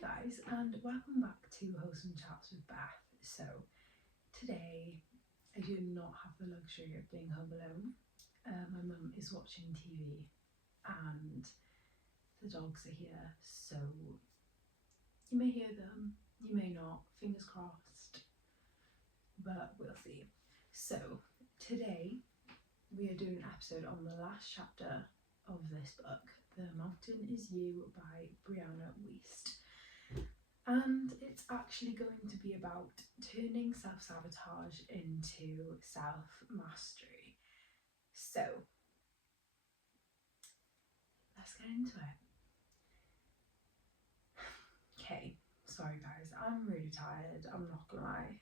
Hey guys, and welcome back to Wholesome Chats with Beth. So, today I do not have the luxury of being home alone. My mum is watching TV and the dogs are here, so you may hear them, you may not, fingers crossed, but we'll see. So, today we are doing an episode on the last chapter of this book, The Mountain Is You by Brianna Wiest. And it's actually going to be about turning self-sabotage into self-mastery. So, let's get into it. Okay, sorry guys, I'm really tired, I'm not gonna lie.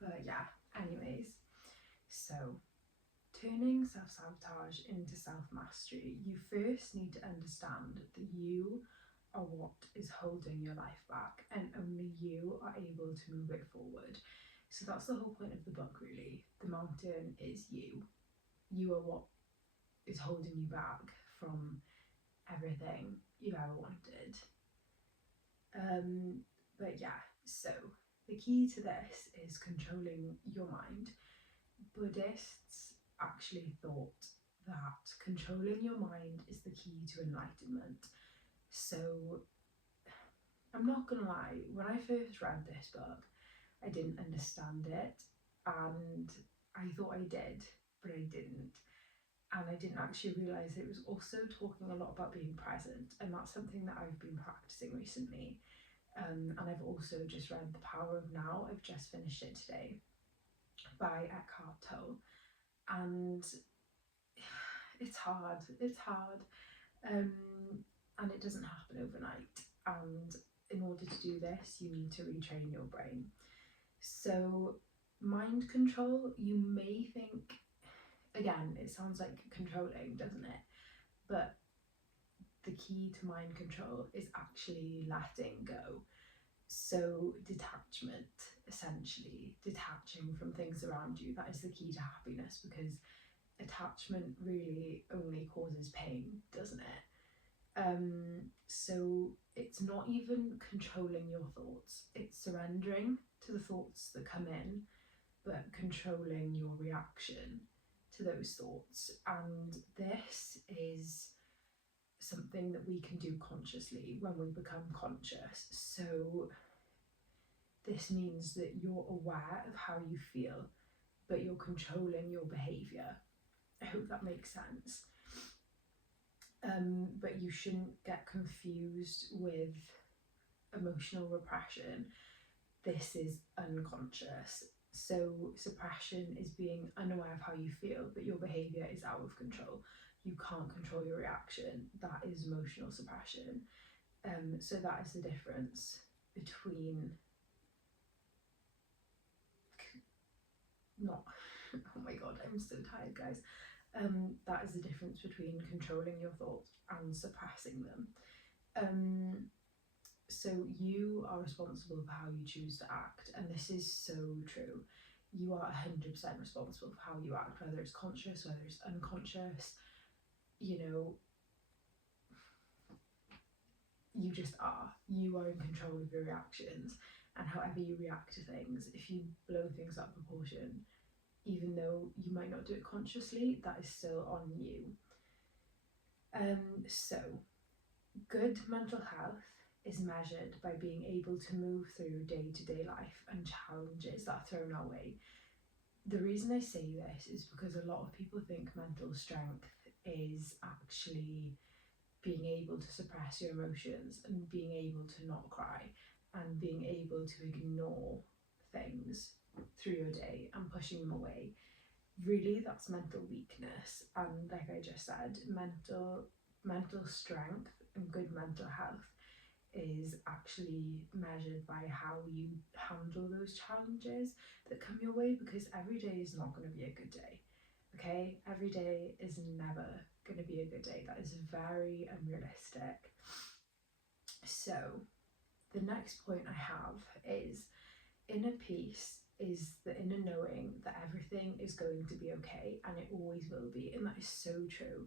But yeah, anyways, so turning self-sabotage into self-mastery, you first need to understand that you are what is holding your life back, and only you are able to move it forward. So that's the whole point of the book, really. The mountain is you. You are what is holding you back from everything you've ever wanted. But yeah, so the key to this is controlling your mind. Buddhists actually thought that controlling your mind is the key to enlightenment. So I'm not gonna lie, when I first read this book, I didn't understand it, and I thought I did, but I didn't. And I didn't actually realise it was also talking a lot about being present, and that's something that I've been practicing recently. And I've also just read The Power of Now. I've just finished it today by Eckhart Tolle, and it's hard. And it doesn't happen overnight. And in order to do this, you need to retrain your brain. So mind control, you may think, again, it sounds like controlling, doesn't it? But the key to mind control is actually letting go. So detachment, essentially, detaching from things around you, that is the key to happiness, because attachment really only causes pain, doesn't it? So it's not even controlling your thoughts, it's surrendering to the thoughts that come in, but controlling your reaction to those thoughts. And this is something that we can do consciously when we become conscious. So this means that you're aware of how you feel, but you're controlling your behaviour. I hope that makes sense. But you shouldn't get confused with emotional repression. This is unconscious. So suppression is being unaware of how you feel, but your behaviour is out of control. You can't control your reaction. That is emotional suppression. So that is the difference between not oh my god, I'm so tired, guys. That is the difference between controlling your thoughts and suppressing them. So you are responsible for how you choose to act, and this is so true. You are 100% responsible for how you act, whether it's conscious, whether it's unconscious. You know, you just are. You are in control of your reactions, and however you react to things, if you blow things out of proportion, even though you might not do it consciously, that is still on you. So good mental health is measured by being able to move through day-to-day life and challenges that are thrown our way. The reason I say this is because a lot of people think mental strength is actually being able to suppress your emotions and being able to not cry and being able to ignore things through your day and pushing them away. Really, that's mental weakness. And like I just said, mental strength and good mental health is actually measured by how you handle those challenges that come your way, because every day is not going to be a good day. Okay, every day is never going to be a good day. That is very unrealistic. So the next point I have is inner peace is the inner knowing that everything is going to be okay, and it always will be. And that is so true.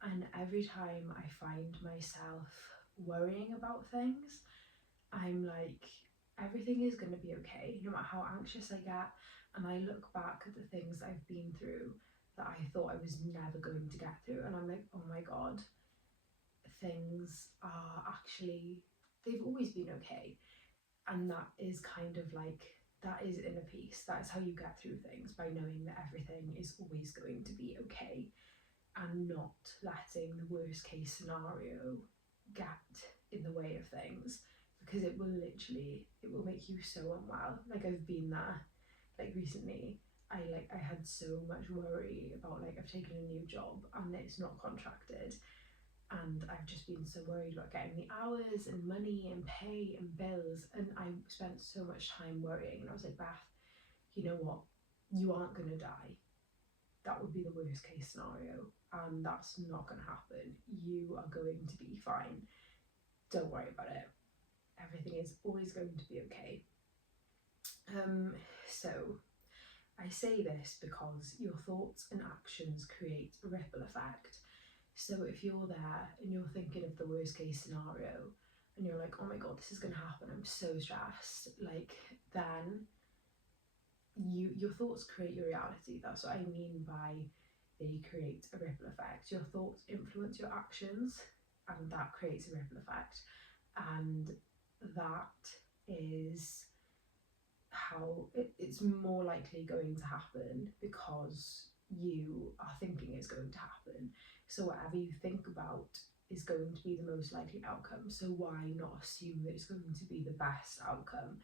And every time I find myself worrying about things, I'm like, everything is going to be okay, no matter how anxious I get. And I look back at the things I've been through that I thought I was never going to get through, and I'm like, oh my God, things are actually, they've always been okay. And that is kind of like, that is inner peace. That is how you get through things, by knowing that everything is always going to be okay, and not letting the worst case scenario get in the way of things, because it will literally, it will make you so unwell. Like, I've been there, like recently, I had so much worry about, like, I've taken a new job and it's not contracted, and I've just been so worried about getting the hours and money and pay and bills, and I spent so much time worrying. And I was like, Beth, you know what, you aren't going to die. That would be the worst case scenario, and that's not going to happen. You are going to be fine. Don't worry about it. Everything is always going to be okay. So I say this because your thoughts and actions create a ripple effect. So if you're there and you're thinking of the worst case scenario, and you're like, oh my God, this is going to happen, I'm so stressed, like, then your thoughts create your reality. That's what I mean by they create a ripple effect. Your thoughts influence your actions, and that creates a ripple effect. And that is how it's more likely going to happen, because you are thinking it's going to happen. So whatever you think about is going to be the most likely outcome. So why not assume that it's going to be the best outcome?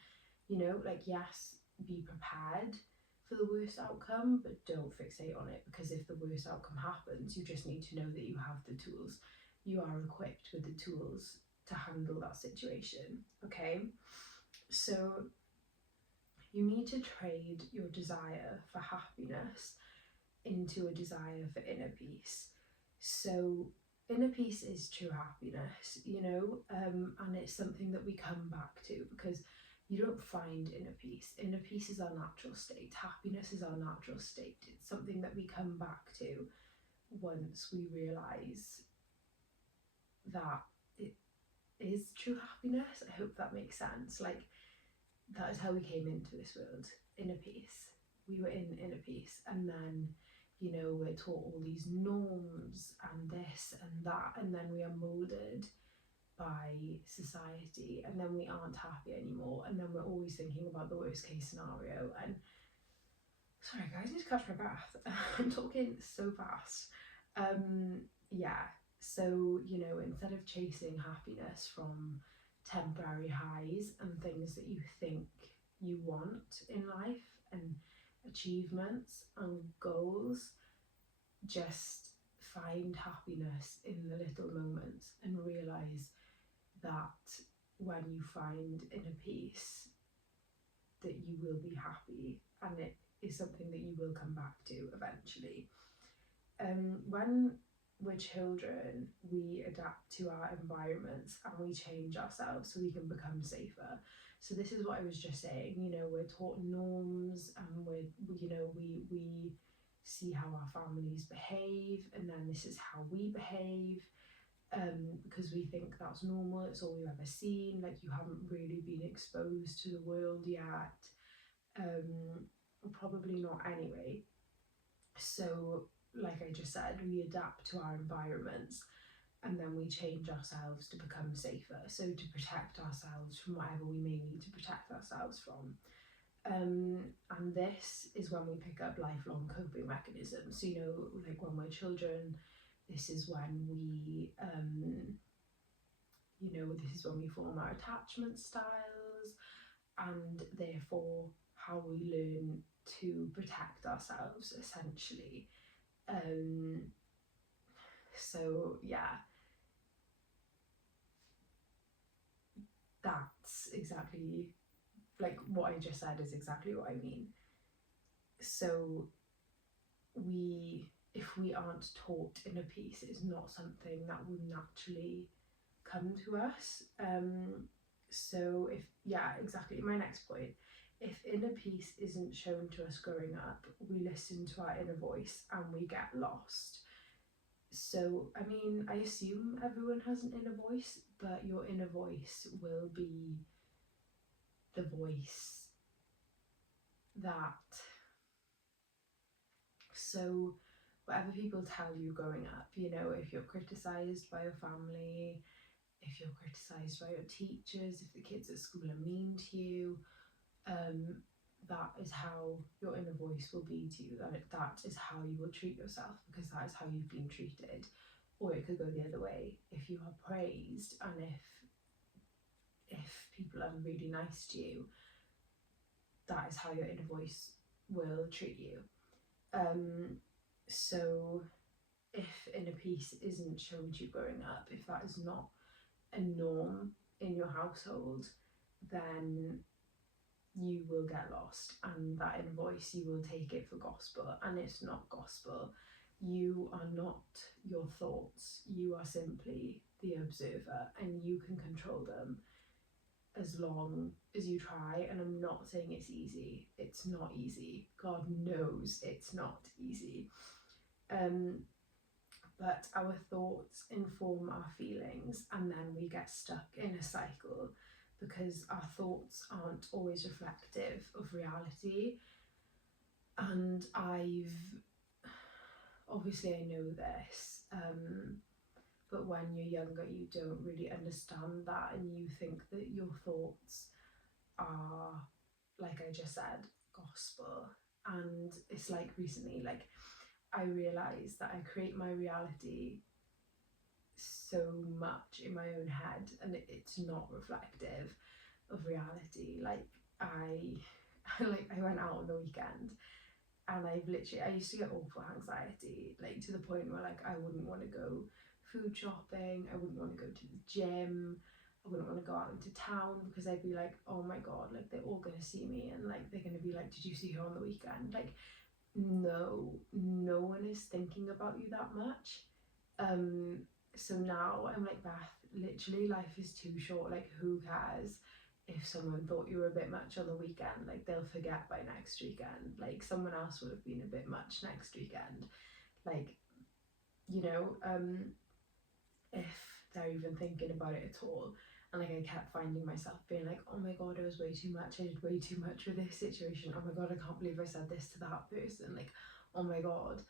You know, like, yes, be prepared for the worst outcome, but don't fixate on it, because if the worst outcome happens, you just need to know that you have the tools. You are equipped with the tools to handle that situation. Okay, so you need to trade your desire for happiness into a desire for inner peace. So inner peace is true happiness, you know, and it's something that we come back to, because you don't find inner peace. Inner peace is our natural state. Happiness is our natural state. It's something that we come back to once we realise that it is true happiness. I hope that makes sense. Like, that is how we came into this world, inner peace. We were in inner peace, and then, you know, we're taught all these norms and this and that, and then we are moulded by society, and then we aren't happy anymore, and then we're always thinking about the worst case scenario. And sorry guys, I need to catch my breath. I'm talking so fast. Yeah, so, you know, instead of chasing happiness from temporary highs and things that you think you want in life, and achievements and goals, just find happiness in the little moments, and realize that when you find inner peace, that you will be happy, and it is something that you will come back to eventually. When we're children, we adapt to our environments and we change ourselves so we can become safer. So this is what I was just saying, you know, we're taught norms, and we see how our families behave, and then this is how we behave, because we think that's normal, it's all we've ever seen. Like, you haven't really been exposed to the world yet, probably not anyway. So like I just said, we adapt to our environments, and then we change ourselves to become safer, so to protect ourselves from whatever we may need to protect ourselves from. And this is when we pick up lifelong coping mechanisms. So, you know, like when we're children, this is when we this is when we form our attachment styles, and therefore how we learn to protect ourselves, essentially. So yeah, that's exactly, like, what I just said is exactly what I mean. So if we aren't taught inner peace, it's not something that will naturally come to us. So exactly, my next point, if inner peace isn't shown to us growing up, we listen to our inner voice and we get lost. So, I mean, I assume everyone has an inner voice, but your inner voice will be the voice that, so whatever people tell you growing up, you know, if you're criticized by your family, if you're criticized by your teachers, if the kids at school are mean to you, that is how your inner voice will be to you. That is how you will treat yourself, because that is how you've been treated. Or it could go the other way. If you are praised, and if people are really nice to you, that is how your inner voice will treat you. So if inner peace isn't shown to you growing up, if that is not a norm in your household, then you will get lost, and that inner voice, you will take it for gospel, and it's not gospel. You are not your thoughts, you are simply the observer, and you can control them as long as you try. And I'm not saying it's easy, it's not easy, God knows it's not easy. But our thoughts inform our feelings, and then we get stuck in a cycle because our thoughts aren't always reflective of reality. And obviously I know this, but when you're younger, you don't really understand that, and you think that your thoughts are, like I just said, gospel. And it's like recently, like, I realised that I create my reality so much in my own head, and it's not reflective of reality. Like, I I went out on the weekend, and I used to get awful anxiety, like to the point where like I wouldn't want to go food shopping, I wouldn't want to go to the gym, I wouldn't want to go out into town, because I'd be like, oh my god, like they're all gonna see me, and like they're gonna be like, did you see her on the weekend? Like, no one is thinking about you that much. So now I'm like, Beth, literally life is too short, like who cares if someone thought you were a bit much on the weekend? Like, they'll forget by next weekend, like someone else would have been a bit much next weekend, like, you know, if they're even thinking about it at all. And like I kept finding myself being like, oh my god, I was way too much, I did way too much with this situation, oh my god, I can't believe I said this to that person, like, oh my god.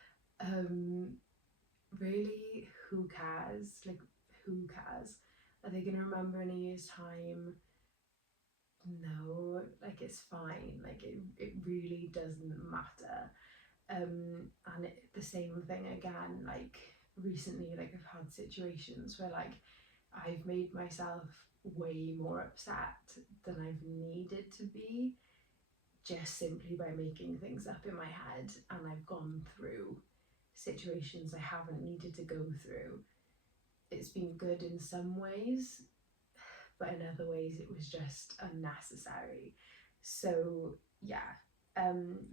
Really, who cares? Like, who cares? Are they gonna remember in a year's time? No, like it's fine, like it really doesn't matter. And the same thing again, like recently, like I've had situations where like I've made myself way more upset than I've needed to be, just simply by making things up in my head, and I've gone through situations I haven't needed to go through. It's been good in some ways, but in other ways it was just unnecessary. So yeah,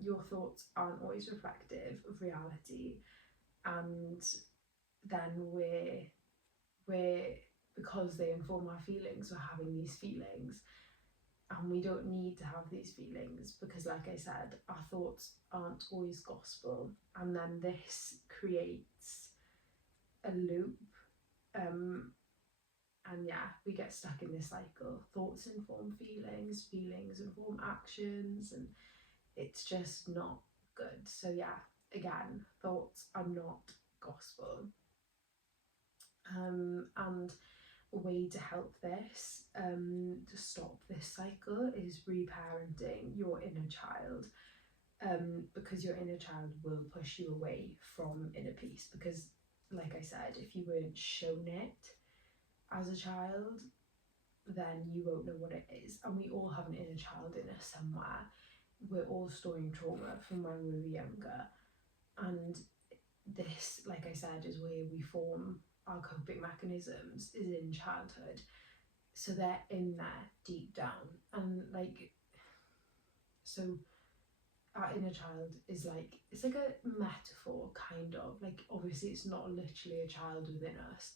your thoughts aren't always reflective of reality, and then we're because they inform our feelings, we're having these feelings, and we don't need to have these feelings, because like I said, our thoughts aren't always gospel, and then this creates a loop. And yeah, we get stuck in this cycle. Thoughts inform feelings, feelings inform actions, and it's just not good. So yeah, again, thoughts are not gospel. And a way to help this, to stop this cycle, is reparenting your inner child. Because your inner child will push you away from inner peace, because like I said, if you weren't shown it as a child, then you won't know what it is. And we all have an inner child in us somewhere. We're all storing trauma from when we were younger, and this, like I said, is where we form our coping mechanisms, is in childhood. So they're in there deep down, and like, so our inner child is like, it's like a metaphor, kind of, like obviously it's not literally a child within us,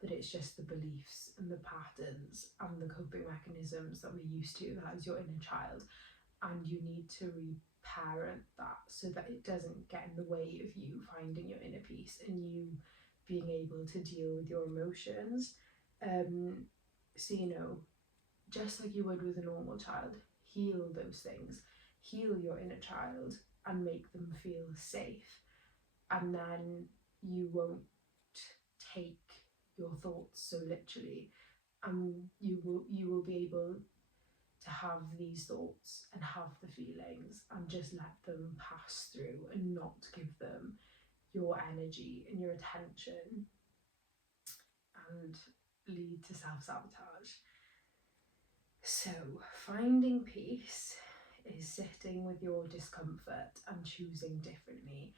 but it's just the beliefs and the patterns and the coping mechanisms that we're used to. That is your inner child, and you need to reparent that so that it doesn't get in the way of you finding your inner peace and you being able to deal with your emotions. So, just like you would with a normal child, heal those things, heal your inner child, and make them feel safe. And then you won't take your thoughts so literally, and you will be able to have these thoughts and have the feelings and just let them pass through and not give them your energy and your attention and lead to self-sabotage. So finding peace is sitting with your discomfort and choosing differently.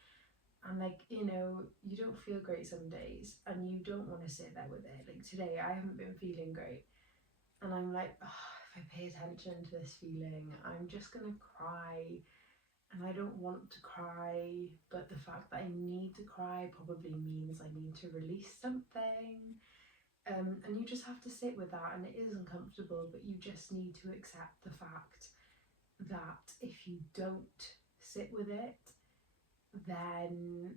And you don't feel great some days and you don't want to sit there with it. Like today I haven't been feeling great and I'm like, oh, if I pay attention to this feeling, I'm just gonna cry. And I don't want to cry, but the fact that I need to cry probably means I need to release something. And you just have to sit with that, and it is uncomfortable, but you just need to accept the fact that if you don't sit with it, then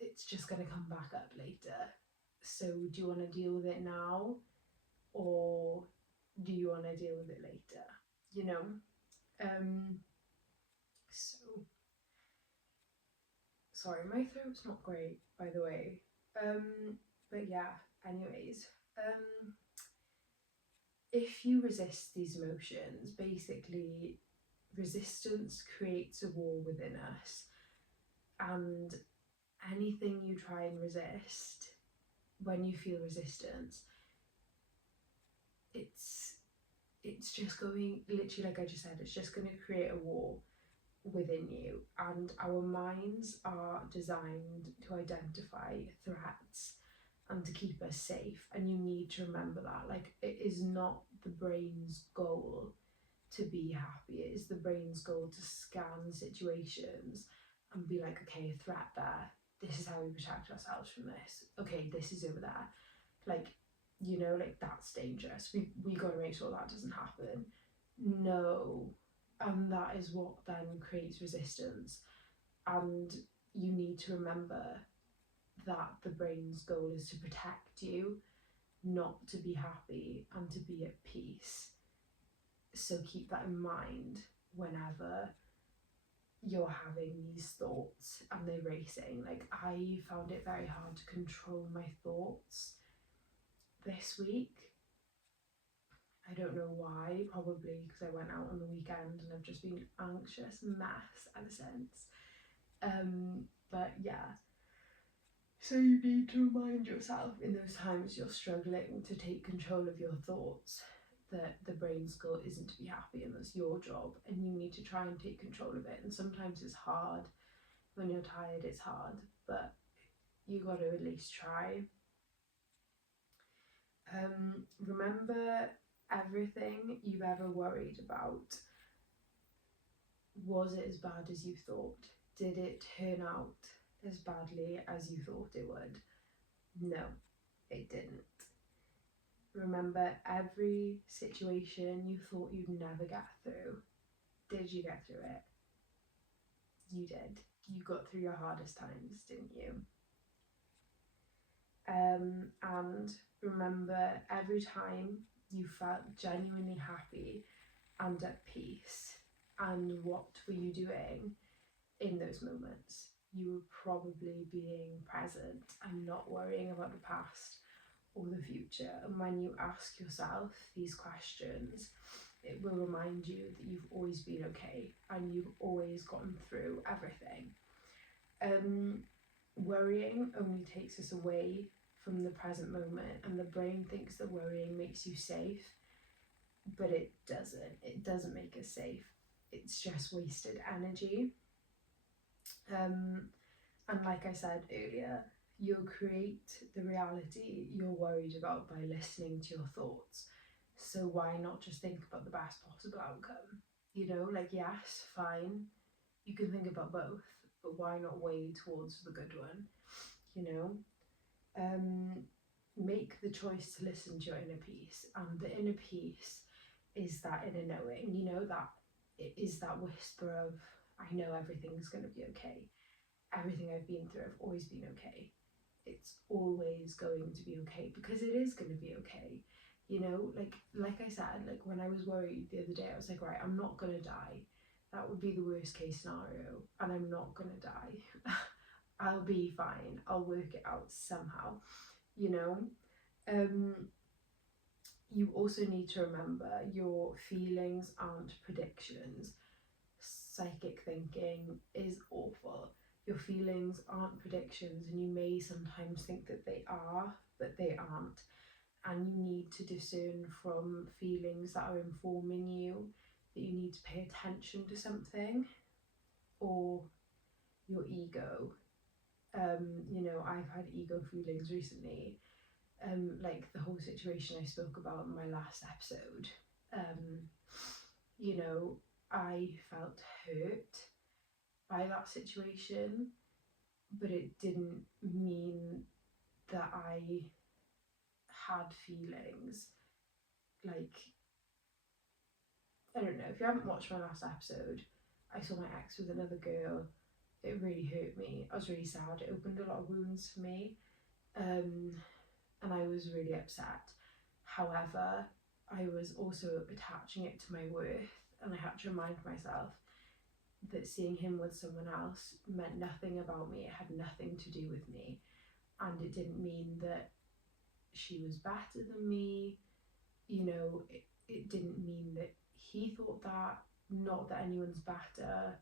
it's just going to come back up later. So do you want to deal with it now, or do you want to deal with it later? So sorry, my throat's not great, by the way. But yeah, anyways, if you resist these emotions, basically resistance creates a war within us, and anything you try and resist, when you feel resistance, it's just going, literally like I just said, it's just going to create a war within you. And our minds are designed to identify threats and to keep us safe, and you need to remember that. Like, it is not the brain's goal to be happy, it is the brain's goal to scan situations and be like, okay, a threat there, this is how we protect ourselves from this, okay, this is over there, like, like that's dangerous, we got to make sure that doesn't happen. No. And that is what then creates resistance. And you need to remember that the brain's goal is to protect you, not to be happy and to be at peace. So keep that in mind whenever you're having these thoughts and they're racing. Like, I found it very hard to control my thoughts this week. I don't know why, probably because I went out on the weekend and I've just been an anxious mess ever since. But yeah, so you need to remind yourself in those times you're struggling to take control of your thoughts that the brain's goal isn't to be happy, and that's your job, and you need to try and take control of it. And sometimes it's hard. When you're tired, it's hard, but you got to at least try. Remember, everything you've ever worried about, was it as bad as you thought? Did it turn out as badly as you thought it would? No, it didn't. Remember, every situation you thought you'd never get through, did you get through it? You did. You got through your hardest times, didn't you? And remember, every time you felt genuinely happy and at peace, and what were you doing in those moments? You were probably being present and not worrying about the past or the future. And when you ask yourself these questions, it will remind you that you've always been okay and you've always gotten through everything. Worrying only takes us away from the present moment, and the brain thinks that worrying makes you safe, but it doesn't. It doesn't make us safe. It's just wasted energy. And like I said earlier, you'll create the reality you're worried about by listening to your thoughts. So why not just think about the best possible outcome? Like, yes, fine, you can think about both, but why not weigh towards the good one? Make the choice to listen to your inner peace, and the inner peace is that inner knowing, that it is that whisper of, I know everything's going to be okay. Everything I've been through, I've always been okay. it's always going to be okay, because it is going to be okay. You know, like I said, like when I was worried the other day, I was like, right, I'm not gonna die. That would be the worst case scenario, and I'm not gonna die. I'll be fine. I'll work it out somehow. You know, um, you also need to remember your feelings aren't predictions. Psychic thinking is awful. Your feelings aren't predictions, and you may sometimes think that they are, but they aren't. And you need to discern from feelings that are informing you that you need to pay attention to something, or your ego. You know, I've had ego feelings recently, like the whole situation I spoke about in my last episode. Um, you know, I felt hurt by that situation, but it didn't mean that I had feelings. Like, I don't know, if you haven't watched my last episode, I saw my ex with another girl. It really hurt me. I was really sad. It opened a lot of wounds for me. And I was really upset. However, I was also attaching it to my worth, and I had to remind myself that seeing him with someone else meant nothing about me. It had nothing to do with me, and it didn't mean that she was better than me. You know, it didn't mean that he thought that. Not that anyone's better.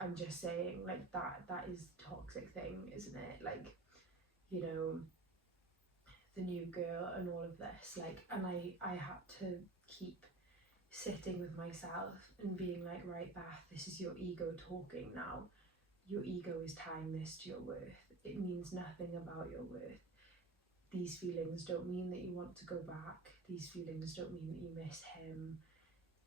I'm just saying, like, that is the toxic thing, isn't it? Like, you know, the new girl and all of this, like, and I had to keep sitting with myself and being like, right, Beth, this is your ego talking now. Your ego is tying this to your worth. It means nothing about your worth. These feelings don't mean that you want to go back. These feelings don't mean that you miss him.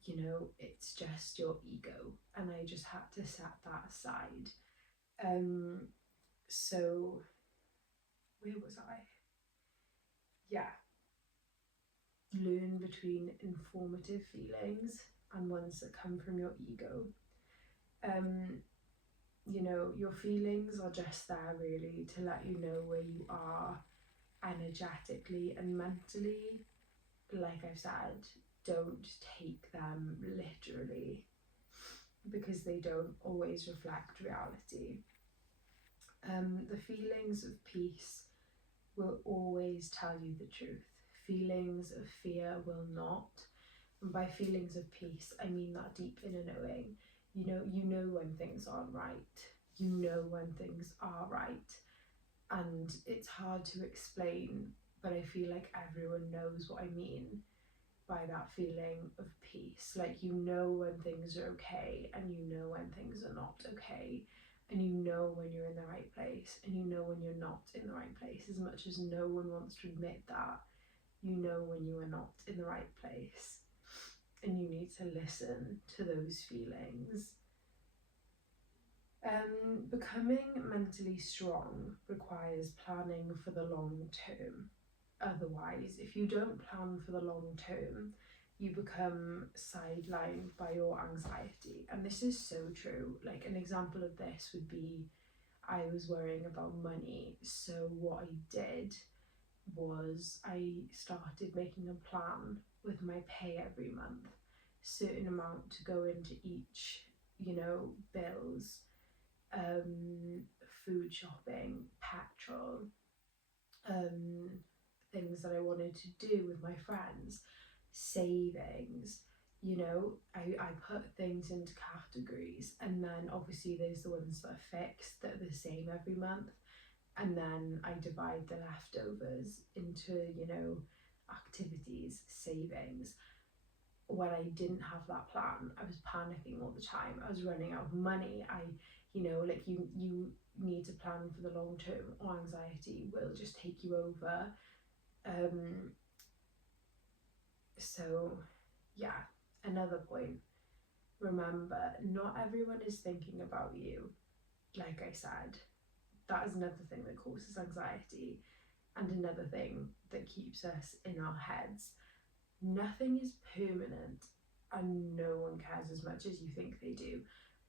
You know, it's just your ego. And I just had to set that aside. So where was I? Yeah. Learn between informative feelings and ones that come from your ego. You know, your feelings are just there really to let you know where you are energetically and mentally. Like I've said, don't take them literally, because they don't always reflect reality. The feelings of peace will always tell you the truth. Feelings of fear will not. And by feelings of peace, I mean that deep inner knowing. You know when things aren't right. You know when things are right. And it's hard to explain, but I feel like everyone knows what I mean by that feeling of peace. Like, you know when things are okay, and you know when things are not okay. And you know when you're in the right place, and you know when you're not in the right place. As much as no one wants to admit that, you know when you are not in the right place. And you need to listen to those feelings. Becoming mentally strong requires planning for the long term. Otherwise, if you don't plan for the long term, you become sidelined by your anxiety. And this is so true. Like, an example of this would be, I was worrying about money. So what I did was I started making a plan with my pay every month, certain amount to go into each, you know, bills, food shopping, petrol, things that I wanted to do with my friends, savings. You know, I put things into categories, and then obviously there's the ones that are fixed, that are the same every month, and then I divide the leftovers into, you know, activities, savings. When I didn't have that plan, I was panicking all the time. I was running out of money. You know, like, you need to plan for the long term, or anxiety will just take you over. So yeah, another point. Remember, not everyone is thinking about you. Like I said, that is another thing that causes anxiety, and another thing that keeps us in our heads. Nothing is permanent, and no one cares as much as you think they do.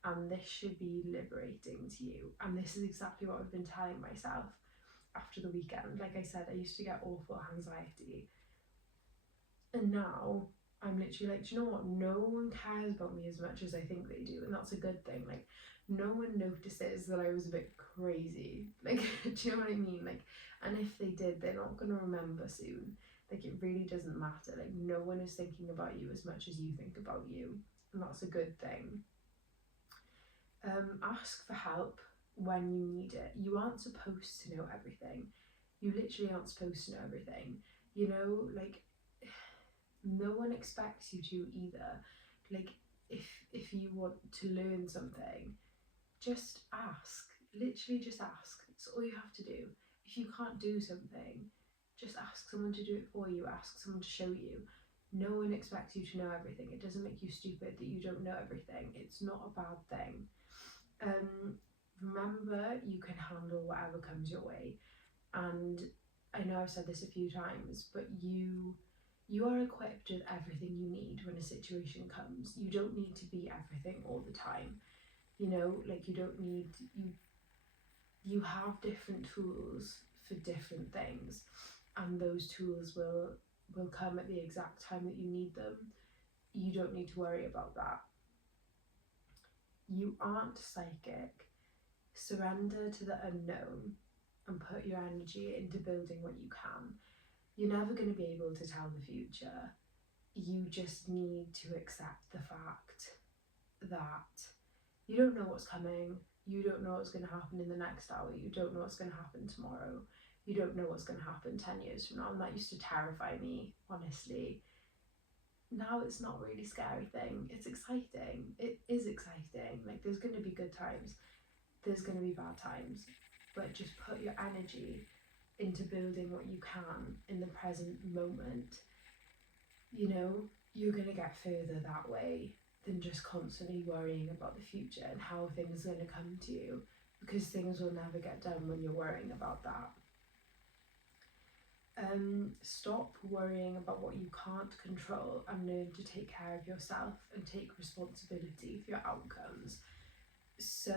And this should be liberating to you. And this is exactly what I've been telling myself. after the weekend. Like I said, I used to get awful anxiety, and now I'm literally like, do you know what? No one cares about me as much as I think they do, and that's a good thing. Like, no one notices that I was a bit crazy. Like, do you know what I mean? Like, and if they did, they're not gonna remember soon. Like, it really doesn't matter. Like, no one is thinking about you as much as you think about you, and that's a good thing. Ask for help when you need it. You aren't supposed to know everything. You literally aren't supposed to know everything. You know, like, no one expects you to either. Like, if you want to learn something, just ask. Literally just ask. That's all you have to do. If you can't do something, just ask someone to do it for you. Ask someone to show you. No one expects you to know everything. It doesn't make you stupid that you don't know everything. It's not a bad thing. Remember, you can handle whatever comes your way. And I know I've said this a few times, but you are equipped with everything you need when a situation comes. You don't need to be everything all the time. You know, like, you don't need, you have different tools for different things, and those tools will come at the exact time that you need them. You don't need to worry about that. You aren't psychic. Surrender to the unknown and put your energy into building what you can. You're never going to be able to tell the future. You just need to accept the fact that you don't know what's coming. You don't know what's going to happen in the next hour. You don't know what's going to happen tomorrow. You don't know what's going to happen 10 years from now. And that used to terrify me, honestly. Now it's not really a scary thing. It's exciting. It is exciting. Like, there's going to be good times. There's going to be bad times. But just put your energy into building what you can in the present moment. You know, you're going to get further that way than just constantly worrying about the future and how things are going to come to you, because things will never get done when you're worrying about that. Stop worrying about what you can't control and learn to take care of yourself and take responsibility for your outcomes. So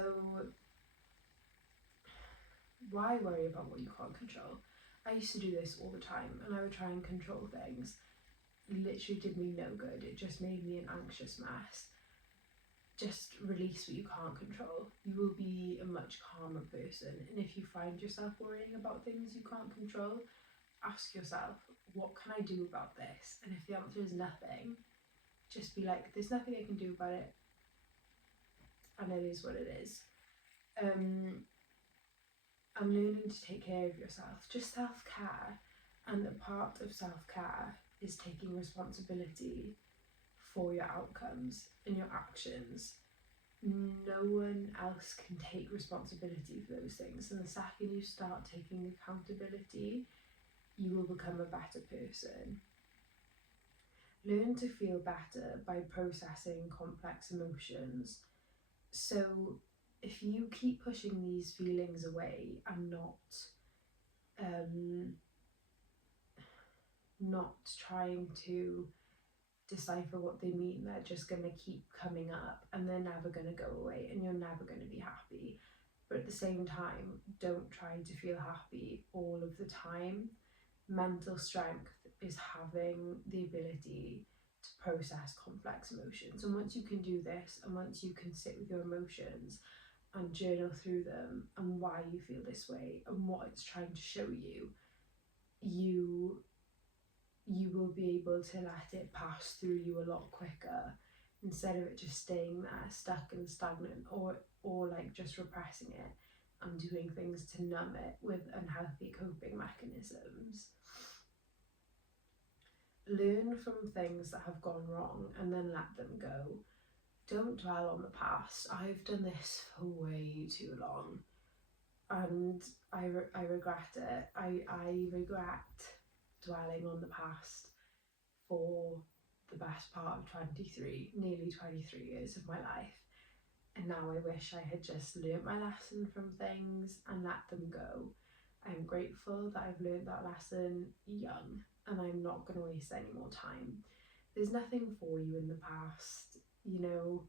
why worry about what you can't control? I used to do this all the time, and I would try and control things. It literally did me no good. It just made me an anxious mess. Just release what you can't control. You will be a much calmer person. And if you find yourself worrying about things you can't control, ask yourself, what can I do about this? And if the answer is nothing, just be like, there's nothing I can do about it, and it is what it is. And learning to take care of yourself, just self-care. And a part of self-care is taking responsibility for your outcomes and your actions. No one else can take responsibility for those things, and the second you start taking accountability, you will become a better person. Learn to feel better by processing complex emotions. So if you keep pushing these feelings away and not trying to decipher what they mean, they're just going to keep coming up and they're never going to go away, and you're never going to be happy. But at the same time, don't try to feel happy all of the time. Mental strength is having the ability to process complex emotions. And once you can do this, and once you can sit with your emotions and journal through them and why you feel this way and what it's trying to show you, you will be able to let it pass through you a lot quicker, instead of it just staying there stuck and stagnant, or like just repressing it and doing things to numb it with unhealthy coping mechanisms. Learn from things that have gone wrong and then let them go. Don't dwell on the past. I've done this for way too long, and I regret it. I regret dwelling on the past for the best part of 23, nearly 23 years of my life. And now I wish I had just learnt my lesson from things and let them go. I'm grateful that I've learnt that lesson young, and I'm not going to waste any more time. There's nothing for you in the past. You know,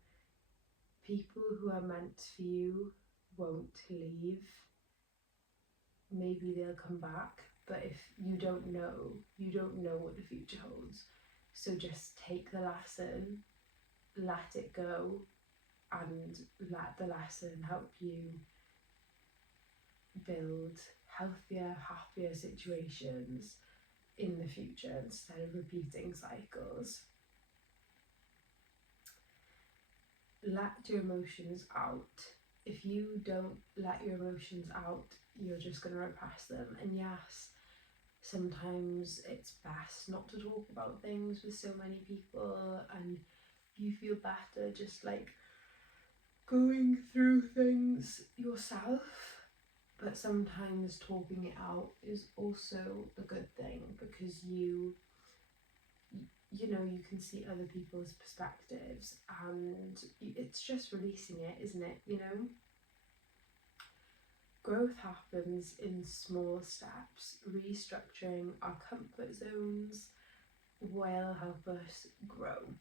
people who are meant for you won't leave. maybe they'll come back, but if you don't know what the future holds. So just take the lesson, let it go, and let the lesson help you build healthier, happier situations in the future instead of repeating cycles. Let your emotions out. If you don't let your emotions out, you're just going to repress them. And yes, sometimes it's best not to talk about things with so many people, and you feel better just like going through things yourself. But sometimes talking it out is also a good thing, because you know, you can see other people's perspectives, and it's just releasing it, isn't it? You know, growth happens in small steps. Restructuring our comfort zones will help us grow.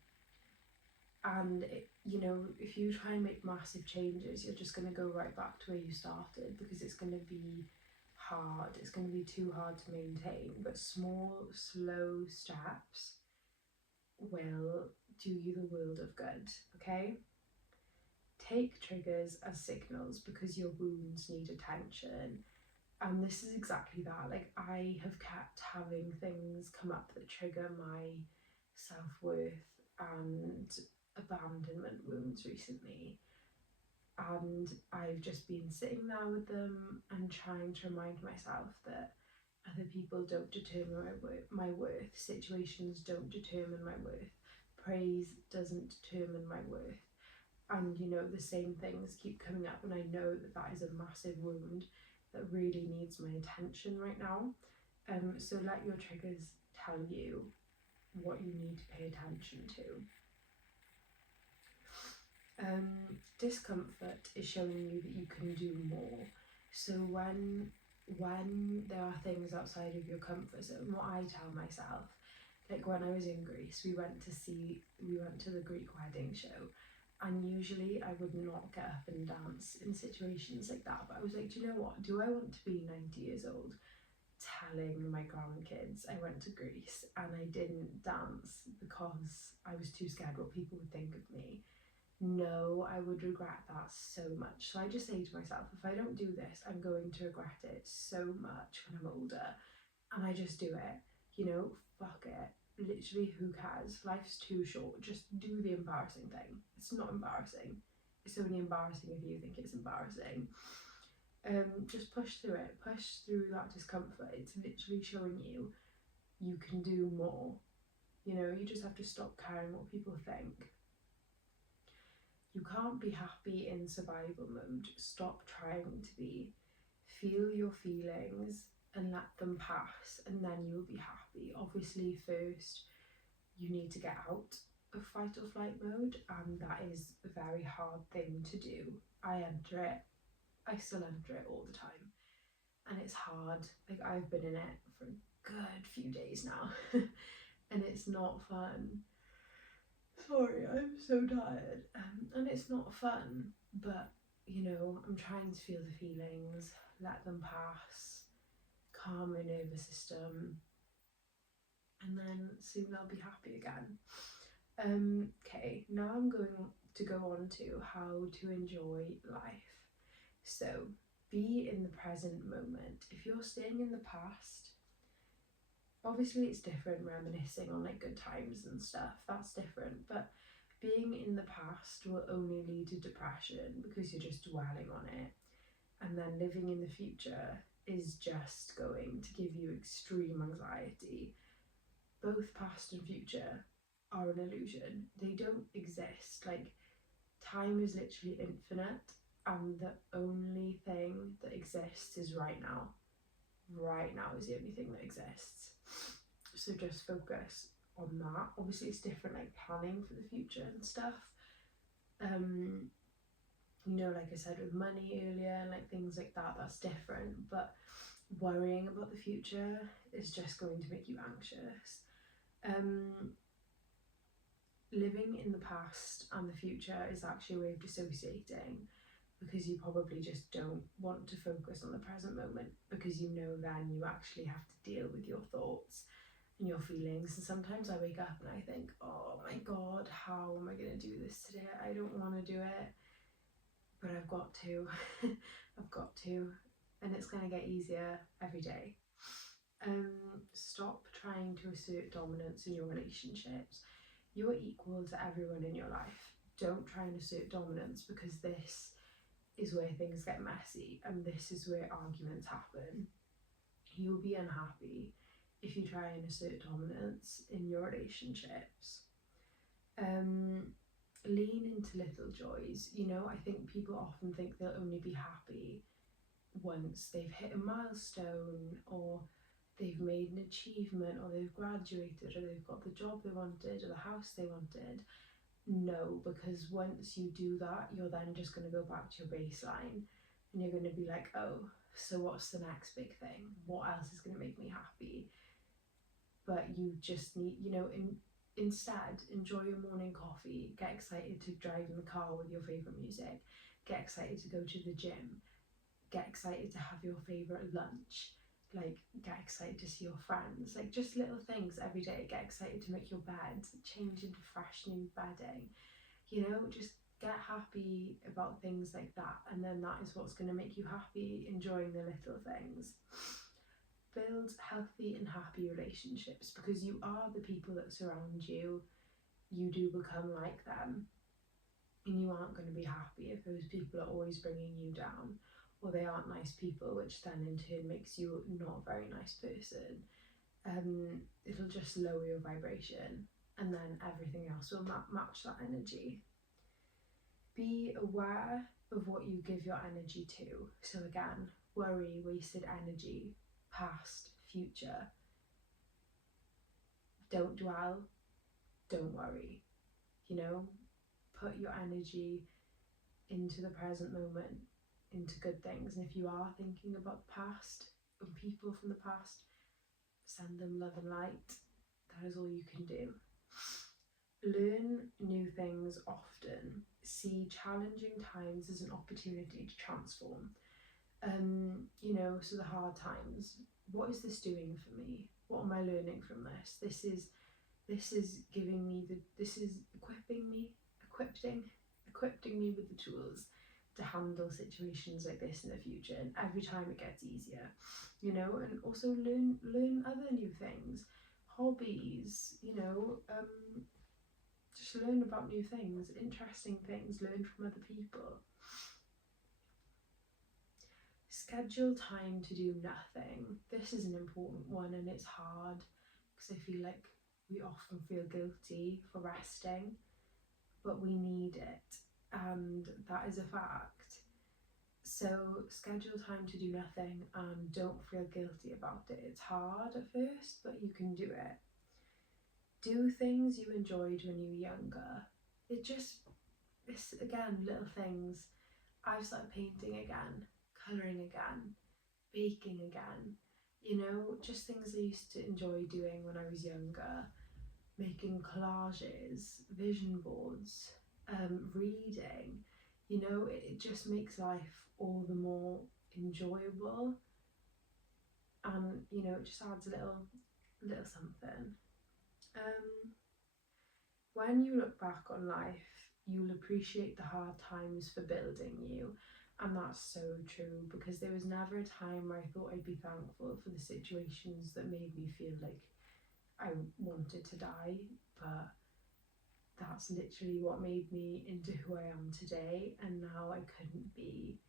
And you know, if you try and make massive changes, you're just going to go right back to where you started, because it's going to be hard, it's going to be too hard to maintain. But small, slow steps will do you the world of good. Okay, take triggers as signals, because your wounds need attention. And this is exactly that. Like, I have kept having things come up that trigger my self-worth and abandonment wounds recently, and I've just been sitting there with them and trying to remind myself that other people don't determine my worth, situations don't determine my worth, praise doesn't determine my worth. And you know, the same things keep coming up, and I know that that is a massive wound that really needs my attention right now. So let your triggers tell you what you need to pay attention to. Discomfort is showing you that you can do more. So when there are things outside of your comfort zone, what I tell myself, like when I was in Greece, we went to the Greek wedding show, and usually I would not get up and dance in situations like that. But I was like, do you know what? Do I want to be 90 years old telling my grandkids I went to Greece and I didn't dance because I was too scared what people would think of me? No, I would regret that so much. So I just say to myself, if I don't do this, I'm going to regret it so much when I'm older. And I just do it. You know, fuck it. Literally, who cares? Life's too short. Just do the embarrassing thing. It's not embarrassing. It's only embarrassing if you think it's embarrassing. Just push through it. Push through that discomfort. It's literally showing you you can do more. You know, you just have to stop caring what people think. You can't be happy in survival mode. Stop trying to be. Feel your feelings and let them pass, and then you'll be happy. Obviously, first you need to get out of fight or flight mode, and that is a very hard thing to do. I enter it, I still enter it all the time, and it's hard. Like, I've been in it for a good few days now and it's not fun. Sorry, I'm so tired. And it's not fun, but you know, I'm trying to feel the feelings, let them pass, calm my nervous system, and then soon I'll be happy again. Okay, now I'm going to go on to how to enjoy life. So, be in the present moment. If you're staying in the past, obviously it's different, reminiscing on like good times and stuff, that's different, but being in the past will only lead to depression because you're just dwelling on it. And then living in the future is just going to give you extreme anxiety. Both past and future are an illusion, they don't exist. Like, time is literally infinite, and the only thing that exists is right now. Right now is the only thing that exists. So just focus on that. Obviously it's different, like planning for the future and stuff. You know, like I said with money earlier and like things like that, that's different. But worrying about the future is just going to make you anxious. Living in the past and the future is actually a way of dissociating. because you probably just don't want to focus on the present moment, because you know then you actually have to deal with your thoughts and your feelings. And sometimes I wake up and I think, oh my god, how am I going to do this today? I don't want to do it, but I've got to. I've got to, and it's going to get easier every day. Stop trying to assert dominance in your relationships. You're equal to everyone in your life. Don't try and assert dominance, because this is where things get messy and this is where arguments happen. You'll be unhappy if you try and assert dominance in your relationships. Lean into little joys. You know, I think people often think they'll only be happy once they've hit a milestone, or they've made an achievement, or they've graduated, or they've got the job they wanted, or the house they wanted. No, because once you do that, you're then just going to go back to your baseline and you're going to be like, oh, so what's the next big thing? What else is going to make me happy? But you just need, instead, enjoy your morning coffee, get excited to drive in the car with your favourite music, get excited to go to the gym, get excited to have your favourite lunch, like get excited to see your friends, like just little things every day. Get excited to make your bed, change into fresh new bedding, just get happy about things like that, and then that is what's going to make you happy, enjoying the little things. Build healthy and happy relationships, because you are the people that surround you. You do become like them, and you aren't going to be happy if those people are always bringing you down, or they aren't nice people, which then in turn makes you not a very nice person. It'll just lower your vibration, and then everything else will match that energy. Be aware of what you give your energy to. So again, worry, wasted energy, past, future. Don't dwell, don't worry. Put your energy into the present moment, into good things. And if you are thinking about the past and people from the past, send them love and light. That is all you can do. Learn new things often. See challenging times as an opportunity to transform. So the hard times, what is this doing for me? What am I learning from this? This is giving me this is equipping me with the tools to handle situations like this in the future, and every time it gets easier, and also learn other new things, hobbies, just learn about new things, interesting things, learn from other people. Schedule time to do nothing. This is an important one, and it's hard because I feel like we often feel guilty for resting, but we need it, and that is a fact. So schedule time to do nothing and don't feel guilty about it. It's hard at first, but you can do it. Do things you enjoyed when you were younger. It's again, little things. I've started painting again, colouring again, baking again, just things I used to enjoy doing when I was younger. Making collages, vision boards, reading, it just makes life all the more enjoyable, and it just adds a little something. When you look back on life, you'll appreciate the hard times for building you, and that's so true, because there was never a time where I thought I'd be thankful for the situations that made me feel like I wanted to die, but that's literally what made me into who I am today, and now I couldn't be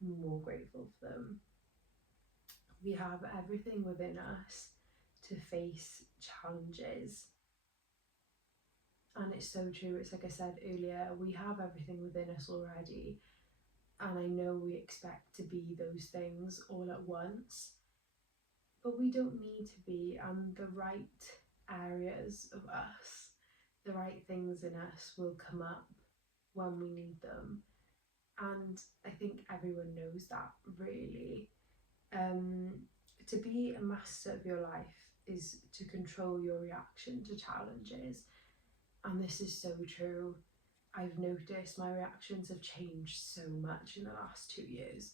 more grateful for them. We have everything within us to face challenges, and it's so true. It's like I said earlier, we have everything within us already, and I know we expect to be those things all at once, but we don't need to be, and the right areas of us, the right things in us will come up when we need them, and I think everyone knows that, really. To be a master of your life is to control your reaction to challenges, and this is so true. I've noticed my reactions have changed so much in the last 2 years.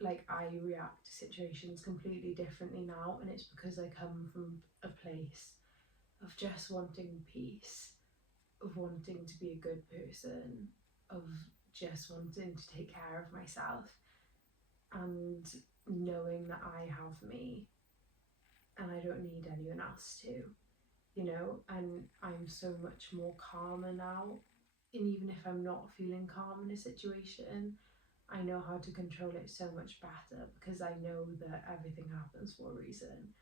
Like, I react to situations completely differently now, and it's because I come from a place of just wanting peace, of wanting to be a good person, of just wanting to take care of myself, and knowing that I have me and I don't need anyone else to, and I'm so much more calmer now. And even if I'm not feeling calm in a situation, I know how to control it so much better, because I know that everything happens for a reason.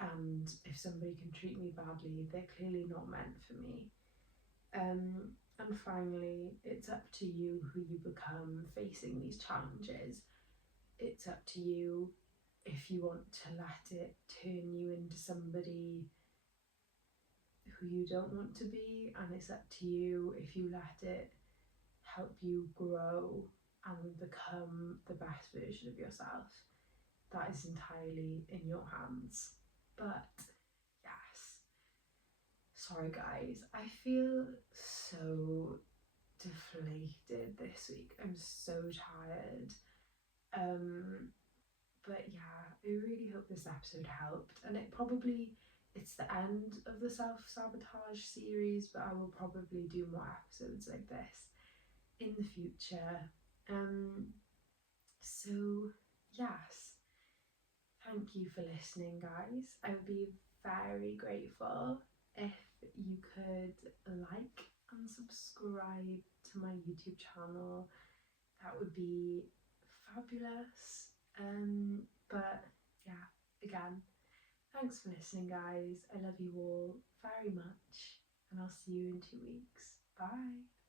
And if somebody can treat me badly, they're clearly not meant for me. And finally, it's up to you who you become facing these challenges. It's up to you if you want to let it turn you into somebody who you don't want to be, and it's up to you if you let it help you grow and become the best version of yourself. That is entirely in your hands. But yes, sorry guys, I feel so deflated this week. I'm so tired. But yeah, I really hope this episode helped, and it's the end of the self-sabotage series, but I will probably do more episodes like this in the future. So yes, thank you for listening, guys. I would be very grateful if you could like and subscribe to my YouTube channel. That would be fabulous. But yeah, again, thanks for listening, guys. I love you all very much, and I'll see you in 2 weeks. Bye.